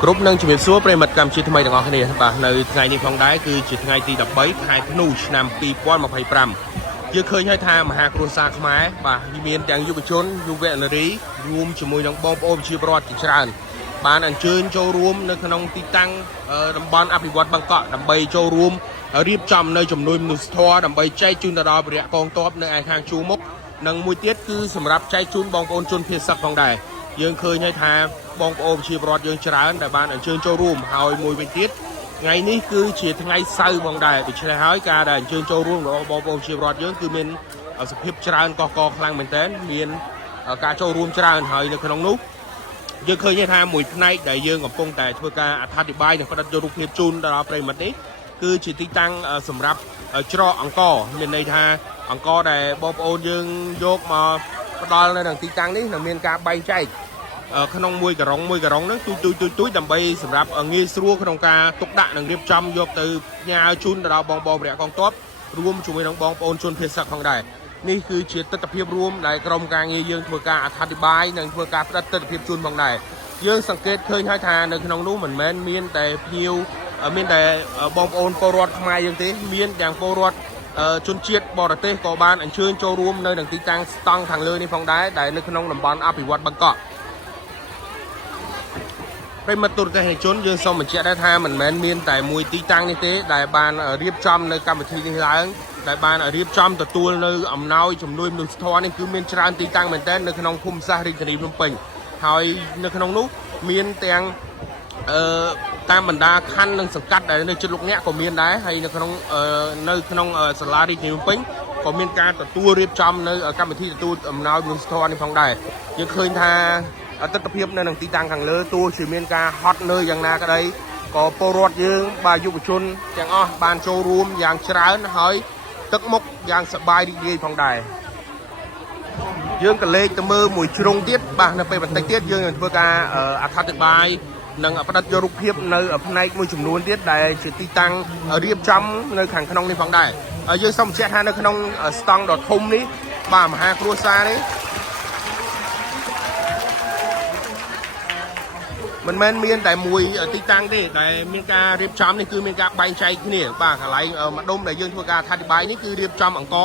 Group nâng chìm xuống về mặt cầm chi thay đồng học này và nơi ngày này phong đái cứ chỉ ngày ti đập bấy hai thnu nam pi quan mà phải pram chưa khơi hai tham mà hai sa khmái và miền đang du chốn du vệ là rí room chỉ mùi đồng bom ôm chia bọt chỉ tràn ban ăn chơi châu room nơi khăn ông ti tăng đầm ban áp vật bằng cọ đầm bay châu room riệp trầm nơi chùm nuôi nút thoa đầm bay chay chun đào bẹt con top nơi ai khang chú mốc nâng mùi tiết cứ sầm rạp chay chun bong ôn chun phía sắc phong đài dương khơi hai tham bong ôm chia bọt dương tràn đại ban ăn chơi châu room hồi mùi bên tiết ngày ní cứ chỉ ngày sau bằng đài bị chơi hói ca đài chơi châu room rồi bong ôm chia bọt dương cứ miền ở sập hiệp tràn co khang mình tên miền ca châu room tràn hồi nơi khăn ông nút dương khơi như tham mùi này đại dương ngọc phong tại thưa ca thắt đi bay có đặt vô rục hiệp chun đó đây mặt đấy cứ chỉ tích tăng sầm rạp choអង្គ miền này thaអង្គ đại bom ôn dương dốt mà đo lên đằng tích tăng đấy là miền ca bay chạy khăn ông mùi cà rong đó túi đầm bay sầm rạp nghi xua khăn ông ca tục đạn đằng riệp trăm dốt từ nhà chun đó bom rẻ con tốt rùm chúng mình bom ôn chun phía sạc phong đàiนี่คือเชียร์ตัดเพียบรวมในกรมการเงินยื่นทัวร์การอธิบายในทัวร์การตัดเพียบจุนบางใดยื่นสังเกตเคยให้ทานในขนมนู้เหมือนแมนเมียนแต่เพียวเมียนแต่บอมโอนโปรดมาอย่างที่เมียนอย่างโปรดจุนเชียร์บอร์เต้ก่อบานอันเชิญโจรวมในหนังตีตังตั้งทางเลยในฟองได้แต่ในขนมลำบานอภิวัตบางเกาะเป็นมาตุรกันให้ชนยื่นส่งเหมือนเชียร์ได้ทานเหมือนแมนเมียนแต่มวยตีตังนี่เต้แต่บานเรียบจำในการบันทึกที่ร้านđại ban ở riệp trăm từ tua nơi ẩm nao chấm nuôi nút thoa nên cứ miền tràn tì tăng mình tên nơi khăn ông khum sa đi thành Phnom Penhហើយនៅក្នុងនោះមានទាំងតាមបណ្ដាខណ្ឌនិងសង្កាត់ដែលនៅជិតលោកអ្នកក៏មានដែរហើយនៅក្នុងសាលារាជធានីភ្នំពេញក៏មានការទទួលរៀបចំនៅកម្មវិធីទទួលអំណោយមនុស្សធម៌នេះផងដែរយើងឃើញថាទស្សនវិជ្ជានៅក្នុងទីតាំងខាងលើទោះជាមានការហត់នៅយ៉ាងណាក៏ដោយក៏ពលរដ្ឋយើងបាទយុវជនទាំងអស់បានចូលរួមយ៉ាងច្រើនហើយទឹកមុខយ៉ាងសប្បាយរីករាយផងដែរយើងក៏លេខទៅមើលមួយជ្រុងទៀតបាទនៅពេលបន្តិចទៀតយើងនឹងធ្វើការអត្ថាធិប្បាយនិងផ្ដិតយករូបភាពនៅផ្នែកមួយចំនួនទៀតដែលជាទីតាំងរៀបចំនៅខាងក្នុងនេះផងដែរយើងសូមបញ្ជាក់ថានៅក្នុងស្តង់ដ៏ធំនេះបាទមហាគ្រួសារនេះមិនមែនមានតែមួយទីតាំងទេតែមានការរៀបចំនេះគឺមានការបែងចែកគ្នាបាទកន្លែងម្ដុំដែលយើងធ្វើការអត្ថាធិប្បាយនេះគឺរៀបចំអង្គ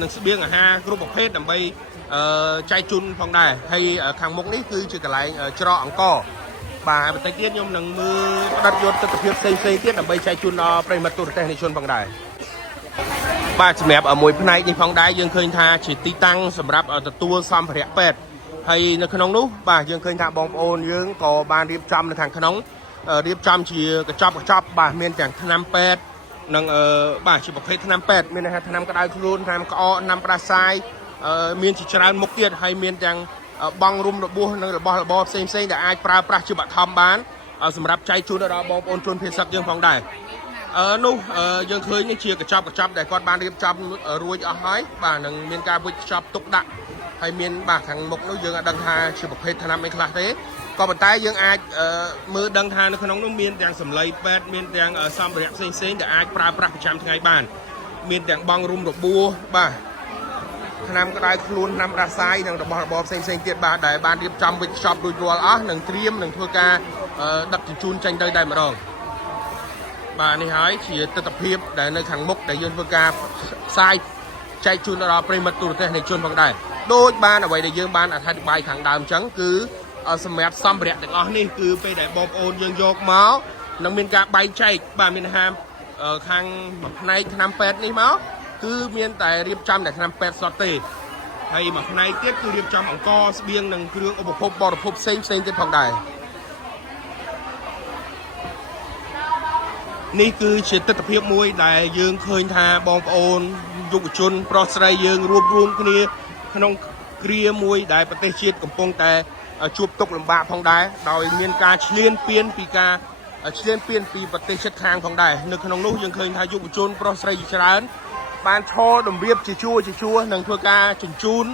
និងស្បៀងអាហារគ្រប់ប្រភេទដើម្បីចែកជូនផងដែរហើយខាងមុខនេះគឺជាកន្លែងច្រកអង្គបាទបន្តិចទៀតខ្ញុំនឹងមើលផ្ដិតយកទស្សនវិជ្ជាផ្សេងទៀតដើម្បីចែកជូនដល់ប្រិយមិត្តទូរទស្សនិកជនផងដែរបាទសម្រាប់មួយផ្នែកនេះផងដែរយើងឃើញថាជាទីតាំងសម្រាប់ទទួលសម្ភារៈពេទ្យហើយនៅក្នុងនោះបាទយើងឃើញថាបងប្អូនយើងក៏បានរៀបចំនៅខាងក្នុងរៀបចំជាកញ្ចប់បាទមានទាំងថ្នាំពេទ្យនិងបាទជាប្រភេទថ្នាំពេទ្យមានថាថ្នាំក្តៅខ្លួនថ្នាំក្អកថ្នាំផ្ដាសាយមានជាច្រើនមុខទៀតហើយមានទាំងបង់រុំរបួសនិងរបស់របរផ្សេងដែលអាចប្រើប្រាស់ជាបឋមបានសម្រាប់ចែកជូនដល់បងប្អូនជនភៀសសឹកយើងផងដែរនោះយើងឃើញនេះជាកញ្ចប់ដែលគាត់បានរៀបចំរួចអស់ហើយបាទនឹងមានការវេចខ្ចប់ទុកដាក់ហើយមានបាទខាងមុខនោះយើងអាចដឹងថាជាប្រភេទថ្នាំអីខ្លះទេក៏ប៉ុន្តែយើងអាចមើលដឹងថានៅក្នុងនោះមានទាំងសម្លៃពេទ្យមានទាំងសម្ភារៈផ្សេងដែលអាចប្រើប្រាស់ប្រចាំថ្ងៃបានមានទាំងបង់រុំរបួសបាទថ្នាំក្តៅខ្លួនថ្នាំរ៉ាសាយនិងរបស់របរផ្សេងទៀតបាទដែលបានរៀបចំវេចខ្ចប់រួចរាល់អស់និងត្រៀមនឹងធ្វើការដឹកជញ្ជូនចេញទៅតែម្ដងបាទនេះហើយជាទស្សនវិជ្ជាដែលនៅខាងមុខដែលយើងធ្វើការផ្សាយចែកជូនដល់ប្រិយមិត្តទូរទស្សនិកជនផងដែរដូចបានអ្វីដែលយើងបានអត្ថាធិប្បាយខាងដើមអញ្ចឹងគឺសម្រាប់សម្ភារៈទាំងអស់នេះគឺពេលដែលបងប្អូនយើងយកមកនឹងមានការបែងចែកបាទមានថាខាងមួយផ្នែកថ្នាំពេទ្យនេះមកគឺមានតែរៀបចំតែថ្នាំពេទ្យសុទ្ធទេហើយមួយផ្នែកទៀតគឺរៀបចំអង្គស្បៀងនិងគ្រឿងឧបភោគបរិភោគផ្សេងទៀតផងដែរនេះគឺជាទស្សនវិជ្ជាមួយដែលយើងឃើញថាបងប្អូនយុវជនប្រុសស្រីយើងរួបរวมគ្នាក្នុងគ្រាមួយដែលប្រទេសជាតិកំពុងតែជួបទុក្ខលំបាកផងដែរដោយមានការឈ្លានពានពីប្រទេសជិតខាងផងដែរនៅក្នុងនោះយើងឃើញថាយុវជនប្រុសស្រីជាច្រើនបានឈរតម្រៀបជាជួរនិងធ្វើការជញ្ជូន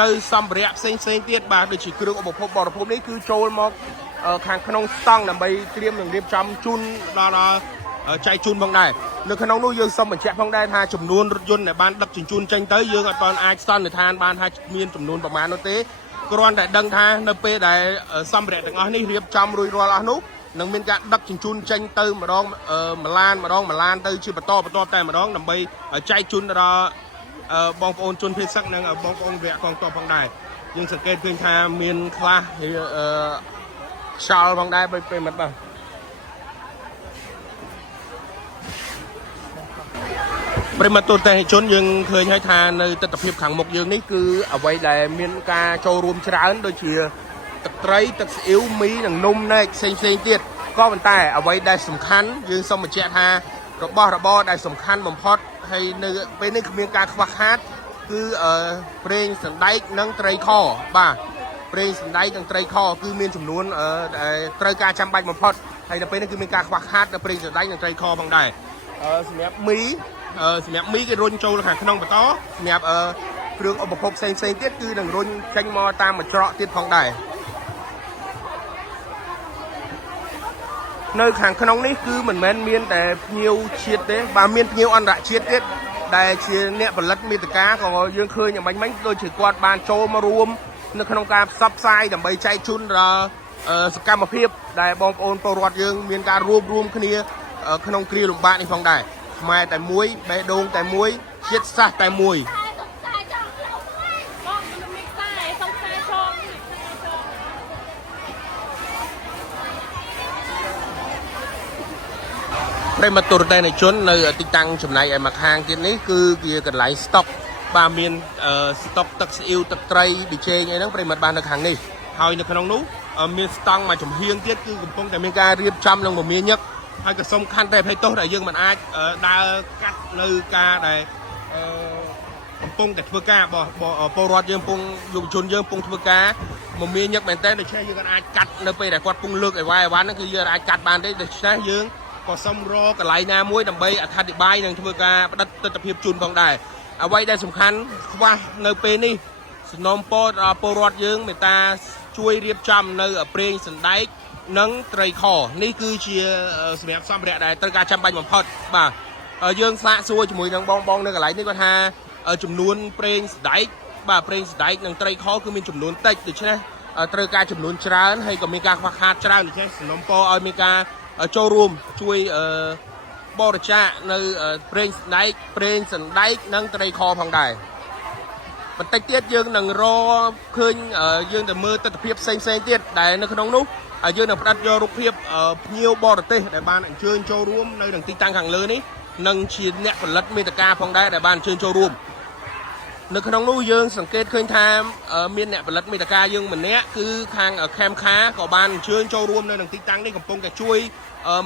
នៅសម្ភារៈផ្សេងទៀតបាទដូចជាគ្រឿងឧបភោគបរិភោគនេះគឺចូលមកខាងក្នុងស្តង់ដើម្បីត្រៀមនឹងរៀបចំជូនដល់ចែកជូនផងដែរនៅក្នុងនោះយើងសូមបញ្ជាក់ផងដែរថាចំនួនរថយន្តដែលបានដឹកជញ្ជូនចេញទៅយើងអត់ទាន់អាចសន្និដ្ឋានបានថាមានចំនួនប្រមាណនោះទេគ្រាន់តែដឹងថានៅពេលដែលសម្ភារៈទាំងអស់នេះរៀបចំរួចរាល់អស់នោះ នឹងមានការដឹកជញ្ជូនចេញទៅម្ដងម្លានទៅជាបន្តតែម្ដងដើម្បីចែកជូនដល់បងប្អូនជនភេសកនិងបងប្អូនវគ្គកងទ័ពផងដែរយើងសង្កេតឃើញថាមានខ្លះខ្យល់ផងដែរបើពេលមិនបាទប្រិមត្តទូទៅជនយើងឃើញហើយថានៅទស្សនវិជ្ជាខាងមុខយើងនេះគឺអ្វីដែលមានការចូលរួមច្រើនដូចជាទឹកត្រីទឹកស៊ីអ៊ីវមីនិងនំណែកផ្សេងទៀតក៏ប៉ុន្តែអ្វីដែលសំខាន់យើងសូមបញ្ជាក់ថារបស់របរដែលសំខាន់បំផុតហើយនៅពេលនេះគ្មានការខ្វះខាតគឺប្រេងសណ្ដែកនិងត្រីខបាទប្រេងសណ្ដែកនិងត្រីខគឺមានចំនួនត្រូវការចាំបាច់បំផុតហើយនៅពេលនេះគឺមានការខ្វះខាតនៅប្រេងសណ្ដែកនិងត្រីខផងដែរសម្រាប់មីគេរុញចូលខាងក្នុងបន្តសម្រាប់គ្រឿងឧបភោគផ្សេងទៀតគឺនឹងរុញចេញមកតាមមួយច្រកទៀតផងដែរនៅខាងក្នុងនេះគឺមិនមែនមានតែភ្ញៀវជាតិទេបើមានភ្ញៀវអន្តរជាតិទៀតដែលជាអ្នកផលិតមាតិកាក៏យើងឃើញយ៉ាងមិញដូចជាគាត់បានចូលមករួមនៅក្នុងការផ្សព្វផ្សាយដើម្បីចែកជូនដល់សកម្មភាពដែលបងប្អូនពលរដ្ឋយើងមានការរួមគ្នាក្នុងគ្រាលំបាកនេះផងដែរខ្មែរតែមួយបេះដូងតែមួយជាតិសាសន៍តែមួយប្រិមត្តទូរទស្សនិកជននៅទីតាំងចំណែកឯម្ខាងទៀតនេះគឺជាកន្លែងស្តុកបាទមានស្តុកទឹកស៊ីអ៊ីវទឹកត្រីប៊ីចេងអីហ្នឹងប្រិមត្តបាននៅខាងនេះហើយនៅក្នុងនោះមានស្តង់មួយចំហៀងទៀតគឺកំពុងតែមានការរៀបចំនឹងមមាញឹកហើយក៏សំខាន់តែភ័យទោសដែលយើងមិនអាចដើរកាត់នៅការដែលកំពុងតែធ្វើការពលរដ្ឋយើងកំពុងយុវជនយើងកំពុងធ្វើការមមាញឹកមែនតើដូច្នេះយើងអាចកាត់នៅពេលដែលគាត់កំពុងលើកអីវ៉ាន់ហ្នឹងគឺយើងអាចកាត់បានទេដូច្នេះយើងក៏សុំរកកន្លែងណាមួយដើម្បីអត្ថាធិប្បាយនិងធ្វើការបដិទិដ្ឋភាពជូនផងដែរអ្វីដែលសំខាន់ខ្វះនៅពេលនេះសំណូមពរដល់ពលរដ្ឋយើងមេត្តាជួយរៀបចំនៅប្រេងសណ្ដែកនិងត្រីខនេះគឺជាសម្រាប់សម្ភារៈដែលត្រូវការចាំបាច់បំផុតបាទយើងសាកសួរជាមួយនឹងបងនៅកន្លែងនេះគាត់ថាចំនួនប្រេងសណ្ដែកបាទប្រេងសណ្ដែកនិងត្រីខគឺមានចំនួនតិចដូច្នេះត្រូវការចំនួនច្រើនហើយក៏មានការខ្វះខាតច្រើនដូច្នេះសំណូមពរឲ្យមានការចូលរួមជួយបរិច្ចាគនៅប្រេងសណ្ដែកនិងត្រីខផងដែរបន្តិចទៀតយើងនឹងរកឃើញយើងទៅមើលទស្សនវិជ្ជាផ្សេងទៀតដែលនៅក្នុងនោះយើងនឹងផ្ដិតយករូបភាពភ្ញៀវបរទេសដែលបានអញ្ជើញចូលរួមនៅក្នុងទីតាំងខាងលើនេះនិងជាអ្នកផលិតមាតិកាផងដែរដែលបានអញ្ជើញចូលរួមនៅក្នុងនោះយើងសង្កេតឃើញថាមានអ្នកផលិតមាតិកាយើងម្នាក់គឺខាងខេមខាក៏បានអញ្ជើញចូលរួមនៅក្នុងទីតាំងនេះកំពុងតែជួយ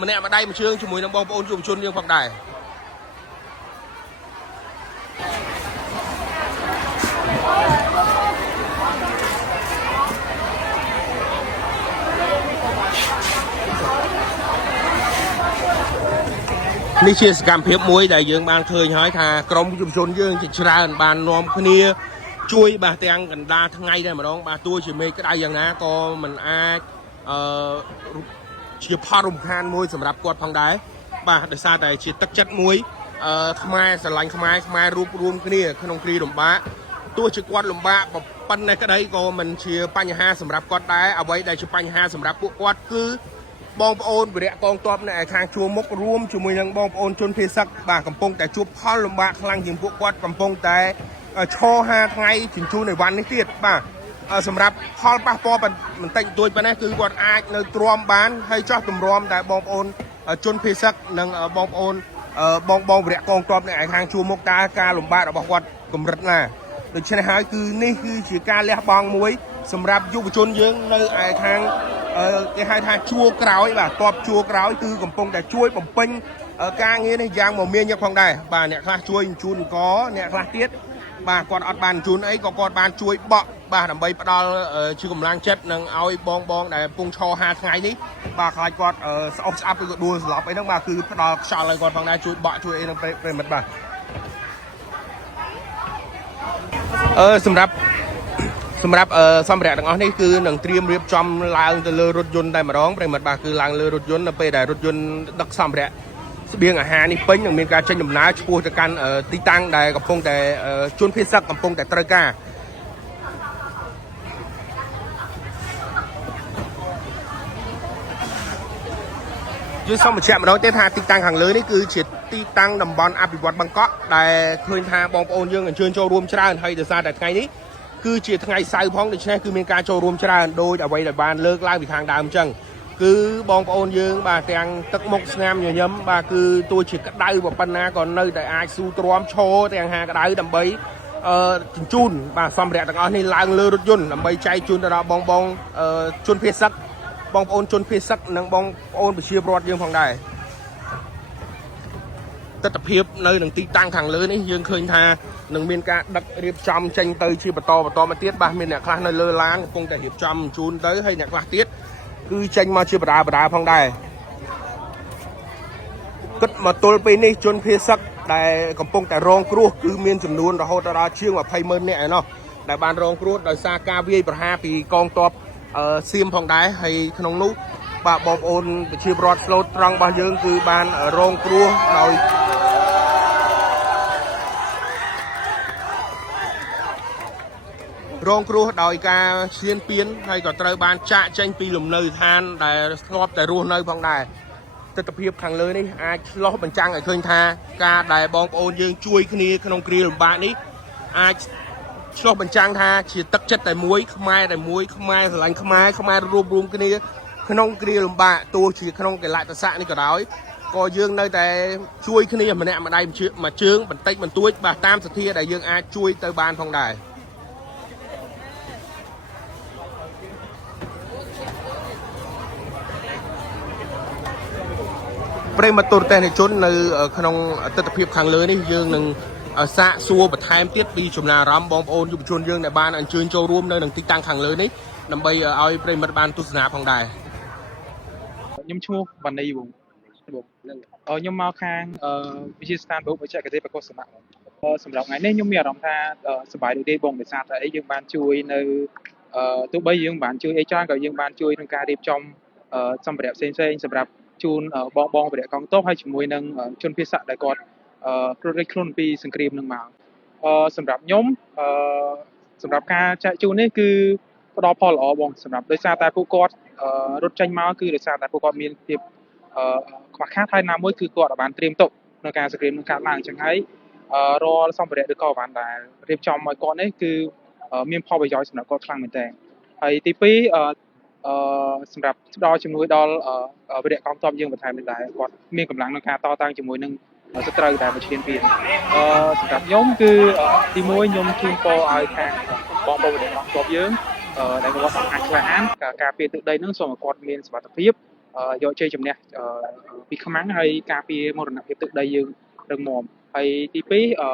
ម្នាក់ម្ដាយម្ជើងជាមួយនឹងបងប្អូនយុវជនយើងផងដែរនេះជាសកម្មភាពមួយដែលយើងបានឃើញហើយថាក្រុមយុវជនយើងជាច្រើនបាននាំគ្នាជួយបាទទាំងកណ្ដាលថ្ងៃតែម្ដងបាទទោះជាមេឃក្តៅយ៉ាងណាក៏មិនអាចជាផលរំខានមួយសម្រាប់គាត់ផងដែរបាទដោយសារតែជាទឹកចិត្តមួយខ្មែរស្រឡាញ់ខ្មែររួបរวมគ្នាក្នុងគ្រាលំបាកទោះជាគាត់លំបាកប៉ុណ្ណេះក្តីក៏មិនជាបញ្ហាសម្រាប់គាត់ដែរអ្វីដែលជាបញ្ហាសម្រាប់ពួកគាត់គឺបងប្អូនវីរៈកងទ័ពនៅឯខាងជួរមុខរួមជាមួយនឹងបងប្អូនជនភេសកបាទកំពុងតែជួបផលលំបាកខ្លាំងជាងពួកគាត់កំពុងតែឈរ5ថ្ងៃជញ្ជូនអីវ៉ាន់នេះទៀតបាទសម្រាប់ផលប៉ះពាល់បន្តិចបន្តួចប៉ុណ្ណេះគឺគាត់អាចនៅទ្រាំបានហើយចោះទម្រាំតែបងប្អូនជនភេសកនិងបងប្អូនបងវីរៈកងទ័ពនៅឯខាងជួរមុខតើការលំបាករបស់គាត់កម្រិតណាដូច្នេះហើយគឺនេះគឺជាការលះបង់មួយសម្រាប់យុវជនយើងនៅឯខាងគេហៅថាជួរក្រោយបាទតបជួរក្រោយគឺកំពុងតែជួយបំពេញការងារនេះយ៉ាងមមាញឹកផងដែរបាទអ្នកខ្លះជួយជូនអង្គអ្នកខ្លះទៀតបាទគាត់អត់បានជូនអីក៏គាត់បានជួយបក់បាទដើម្បីផ្ដល់ជាកម្លាំងចិត្តនិងឲ្យបងដែលកំពុងឈរ5ថ្ងៃនេះបាទខ្លាចគាត់ស្អប់ស្អាប់ឬក៏ដួលស្លាប់អីហ្នឹងបាទគឺផ្ដល់ខ្យល់ឲ្យគាត់ផងដែរជួយបក់ជួយអីនឹងប្រិមិត្តបាទសម្រាប់សម្ភារៈទាំងអស់នេះគឺនឹងត្រៀមរៀបចំឡើងទៅលើរថយន្តតែម្ដងប្រិមិត្តបាទគឺឡើងលើរថយន្តនៅពេលដែលរថយន្តដឹកសម្ភារៈស្បៀងអាហារនេះពេញនឹងមានការចេញដំណើរឆ្ពោះទៅកាន់ទីតាំងដែលកំពុងតែជនភេសកកំពុងតែត្រូវការ យើងសូមបញ្ជាក់ម្ដងទៀតថាទីតាំងខាងលើនេះគឺជាទីតាំងតំបន់អភិវឌ្ឍបង្កក់ដែលឃើញថាបងប្អូនយើងអញ្ជើញចូលរួមច្រើនហើយដោយសារតែថ្ងៃនេះគឺជាថ្ងៃសៅរ៍ផងដូច្នេះគឺមានការចូលរួមច្រើនដោយអ្វីដែលបានលើកឡើងពីខាងដើមអញ្ចឹងគឺបងប្អូនយើងបាទទាំងទឹកមុខស្នាមញញឹមបាទគឺទោះជាក្តៅប៉ុណ្ណាក៏នៅតែអាចស៊ូទ្រាំឈរទាំងហាក្តៅដើម្បីជញ្ជូនបាទសម្ភារៈទាំងអស់នេះឡើងលើរថយន្តដើម្បីចែកជូនទៅដល់បងជនភៀសសឹកបងប្អូនជនភៀសសឹកនិងបងប្អូនប្រជាពលរដ្ឋយើងផងដែរទស្សនវិជ្ជានៅនឹងទីតាំងខាងលើនេះយើងឃើញថានឹងមានការដឹករៀបចំចេញទៅជាបន្តមកទៀតបាទមានអ្នកខ្លះនៅលើឡានកំពុងតែរៀបចំជូនទៅហើយអ្នកខ្លះទៀតគឺចេញមកជាបដាផងដែរគិតមកទល់ពេលនេះជនភៀសសឹកដែលកំពុងតែរងគ្រោះគឺមានចំនួនរហូតដល់ជាង 20,000 នាក់ឯណោះដែលបានរងគ្រោះដោយសារការវាយប្រហារពីកងទ័ពសៀមផងដែរហើយក្នុងនោះបាទបងប្អូនប្រជាពលរដ្ឋស្លូតត្រង់របស់យើងគឺបានរងគ្រោះដោយការឈ្លានពានហើយក៏ត្រូវបានចាក់ចេញពីលំនៅឋានដែលធ្លាប់តែរស់នៅផងដែរទស្សនវិជ្ជាខាងលើនេះអាចឆ្លោះបញ្ចាំងឲ្យឃើញថាការដែលបងប្អូនយើងជួយគ្នាក្នុងគ្រាលំបាកនេះអាចឆ្លោះបញ្ចាំងថាជាទឹកចិត្តតែមួយខ្មែរតែមួយខ្មែរស្រឡាញ់ខ្មែររួមគ្នាក្នុងគ្រាលំបាកទោះជាក្នុងកលៈទេសៈនេះក៏ដោយក៏យើងនៅតែជួយគ្នាម្នាក់ម្ដាយមួយជើងបន្តិចបន្តួចបាទតាមសទ្ធាដែលយើងអាចជួយទៅបានផងដែរប្រិមត្តទស្សនិកជននៅក្នុងទស្សនវិជ្ជាខាងលើនេះយើងនឹងសាកសួរបន្ថែមទៀតពីចំណារអារម្មណ៍បងប្អូនយុវជនយើងដែលបានអញ្ជើញចូលរួមនៅនឹងទីតាំងខាងលើនេះដើម្បីឲ្យប្រិមត្តបានទស្សនាផងដែរខ្ញុំឈ្មោះវណ្ណីវងខ្ញុំមកខាងវិទ្យាស្ថានបច្ចេកទេសបកុសនៈសម្រាប់ថ្ងៃនេះខ្ញុំមានអារម្មណ៍ថាសប្បាយដូចទេបងដោយសារតែអីយើងបានជួយនៅទោះបីយើងបានជួយអីច្រើនក៏យើងបានជួយក្នុងការរៀបចំសម្ភារៈផ្សេងសម្រាប់ជូនបងបរិយាកងទ័ពហើយជាមួយនឹងជនភៀសសដែលគាត់រត់គេចខ្លួនពីសង្គ្រាមនឹងមកសម្រាប់ខ្ញុំសម្រាប់ការចែកជូននេះគឺផ្ដល់ផលល្អបងសម្រាប់ដោយសារតែពួកគាត់រត់ចេញមកគឺដោយសារតែពួកគាត់មានភាពខ្វះខាតហើយណាមួយគឺគាត់បានត្រៀមទុកក្នុងការសង្គ្រាមនឹងកើតឡើងអញ្ចឹងហើយរាល់សម្ភារៈឬក៏បានដែលរៀបចំឲ្យគាត់នេះគឺមានផលប្រយោជន៍សម្រាប់គាត់ខ្លាំងមែនទែនហើយទី2សម្រាប់ផ្ដល់ជំនួយដល់វិរៈកងទ័ពយើងបន្ថែមនេះដែរគាត់មានកម្លាំងក្នុងការតតាំងជាមួយនឹងសត្រូវដែលមកឈ្លានពានសម្រាប់ខ្ញុំគឺទី1ខ្ញុំជូនពរឲ្យខាងបងប្អូនវិរៈកងទ័ពយើងដែលគាត់អាចក្លាហានការពារទឹកដីនឹងសូមឲ្យគាត់មានសុវត្ថិភាពយកជ័យជំនះពីខ្មាំងហើយការពារមរណភាពទឹកដីយើងរឹងមាំហើយទី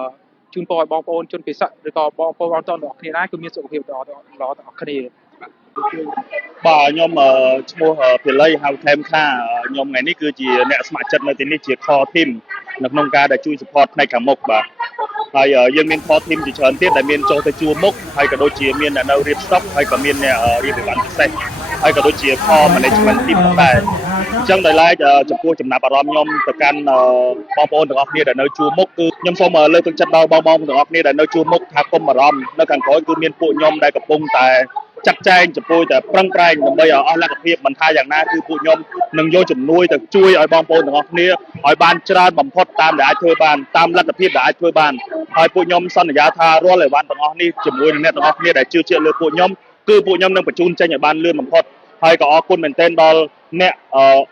2ជូនពរឲ្យបងប្អូនជនភៀសឬក៏បងប្អូនបងប្អូនទាំងអស់គ្នាដែរគឺមានសុខភាពល្អទាំងអស់គ្នាបាទខ្ញុំឈ្មោះភិលីហៅថែមខាខ្ញុំថ្ងៃនេះគឺជាអ្នកស្ម័គ្រចិត្តនៅទីនេះជា core team នៅក្នុងការដែលជួយ support ផ្នែកខាងមុខបាទហើយយើងមាន core team ជាច្រើនទៀតដែលមានចូលទៅជួរមុខហើយក៏ដូចជាមានអ្នកនៅរៀប stock ហើយក៏មានអ្នករៀបអីវ៉ាន់ពិសេសហើយក៏ដូចជា core management team ផងដែរអញ្ចឹងដោយឡែកចំពោះចំណាប់អារម្មណ៍ខ្ញុំទៅកាន់បងប្អូនទាំងអស់គ្នាដែលនៅជួរមុខគឺខ្ញុំសូមលើកទឹកចិត្តដល់បងប្អូនទាំងអស់គ្នាដែលនៅជួរមុខថាកុំបារម្ភនៅខាងក្រោយគឺមានពួកខ្ញុំដែលកំពុងតែចាត់ចែងចំពោះតែប្រឹងប្រែងដើម្បីឲ្យអស់លទ្ធភាពមិនថាយ៉ាងណាគឺពួកខ្ញុំនឹងយកជំនួយទៅជួយឲ្យបងប្អូនទាំងអស់គ្នាឲ្យបានច្រើនបំផុតតាមដែលអាចធ្វើបានតាមលទ្ធភាពដែលអាចធ្វើបានហើយពួកខ្ញុំសន្យាថារាល់អីវ៉ាន់ទាំងអស់នេះជាមួយនឹងអ្នកទាំងអស់គ្នាដែលជឿជាក់លើពួកខ្ញុំគឺពួកខ្ញុំនឹងបញ្ជូនចេញឲ្យបានលឿនបំផុតហើយក៏អរគុណមែនទែនដល់អ្នក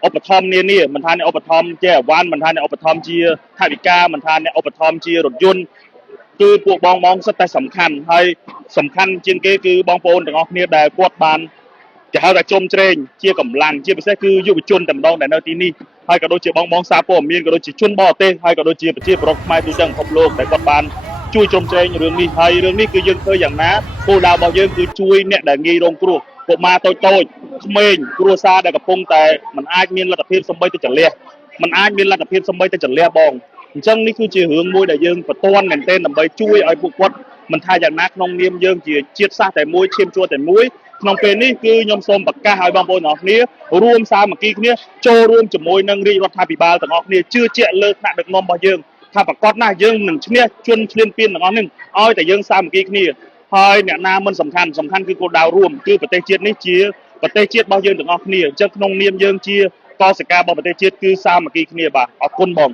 ឧបត្ថម្ភនានាមិនថាអ្នកឧបត្ថម្ភជាអីវ៉ាន់មិនថាអ្នកឧបត្ថម្ភជាថវិកាមិនថាអ្នកឧបត្ថម្ភជារថយន្តគឺពួកបងសិតតែសំខាន់ហើយសំខាន់ជាងគេគឺបងប្អូនទាំងអស់គ្នាដែលគាត់បានគេហៅថាជុំជ្រែងជាកម្លាំងជាពិសេសគឺយុវជនតែម្ដងដែលនៅទីនេះហើយក៏ដូចជាបងសារព័ត៌មានក៏ដូចជាជនបរទេសហើយក៏ដូចជាប្រជាពលរដ្ឋខ្មែរទូទាំងពិភពលោកដែលគាត់បានជួយជុំជ្រែងរឿងនេះហើយរឿងនេះគឺយើងធ្វើយ៉ាងណាគោលដៅរបស់យើងគឺជួយអ្នកដែលងាយរងគ្រោះកុមារតូចក្មេងគ្រួសារដែលកំពុងតែមិនអាចមានលទ្ធភាពសំបីទៅចលះមិនអាចមានលទ្ធភាពសំបីទៅចលះបងអញ្ចឹងនេះគឺជារឿងមួយដែលយើងបន្ទាន់មែនទែនដើម្បីជួយឲ្យពួកគាត់មិនថាយ៉ាងណាក្នុងនាមយើងជាជាតិសាសន៍តែមួយឈាមជ័រតែមួយក្នុងពេលនេះគឺខ្ញុំសូមប្រកាសឲ្យបងប្អូនទាំងអស់គ្នារួមសាមគ្គីគ្នាចូលរួមជាមួយនឹងរាជរដ្ឋាភិបាលទាំងអស់គ្នាជឿជាក់លើថ្នាក់ដឹកនាំរបស់យើងថាប្រកាសណាស់យើងនឹងឈ្នះជនឈ្លានពានទាំងអស់នេះឲ្យតែយើងសាមគ្គីគ្នាហើយអ្នកណាមិនសំខាន់គឺគោលដៅរួមគឺប្រទេសជាតិនេះជាប្រទេសជាតិរបស់យើងទាំងអស់គ្នាអញ្ចឹងក្នុងនាមយើងជា កសិការបស់ប្រទេសជាតិគឺសាមគ្គីគ្នាបាទអរគុណបង